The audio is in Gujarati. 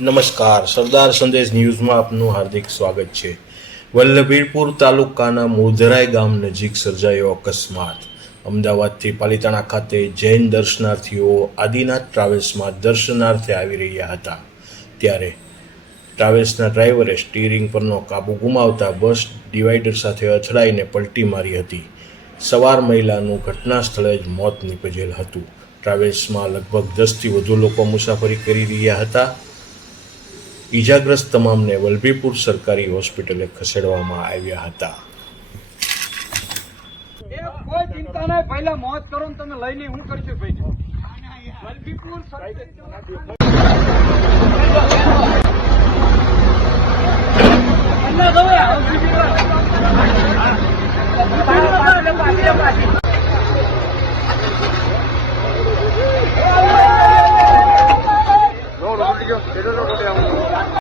નમસ્કાર. સરદાર સંદેશ ન્યૂઝમાં આપનું હાર્દિક સ્વાગત છે. વલ્લભીરપુર તાલુકાના મોધરાઈ ગામ નજીક સર્જાયો અકસ્માત. અમદાવાદથી પાલિતાણા ખાતે જૈન દર્શનાર્થીઓ આદિનાથ ટ્રાવેલ્સમાં દર્શનાર્થે આવી રહ્યા હતા. ત્યારે ટ્રાવેલ્સના ડ્રાઈવરે સ્ટીરિંગ પરનો કાબુ ગુમાવતા બસ ડિવાઈડર સાથે અથડાઈને પલટી મારી હતી. સવાર મહિલાનું ઘટના સ્થળે જ મોત નીપજેલ હતું. ટ્રાવેલ્સમાં લગભગ દસથી વધુ લોકો મુસાફરી કરી રહ્યા હતા. ઈજાગ્રસ્ત તમામને વલભીપુર સરકારી હોસ્પિટલે ખસેડવામાં આવ્યા હતા એ કોઈ ચિંતા નહીં પહેલા મોત કરો ને તમે લઈને હું કરશું ભાઈ વલભીપુર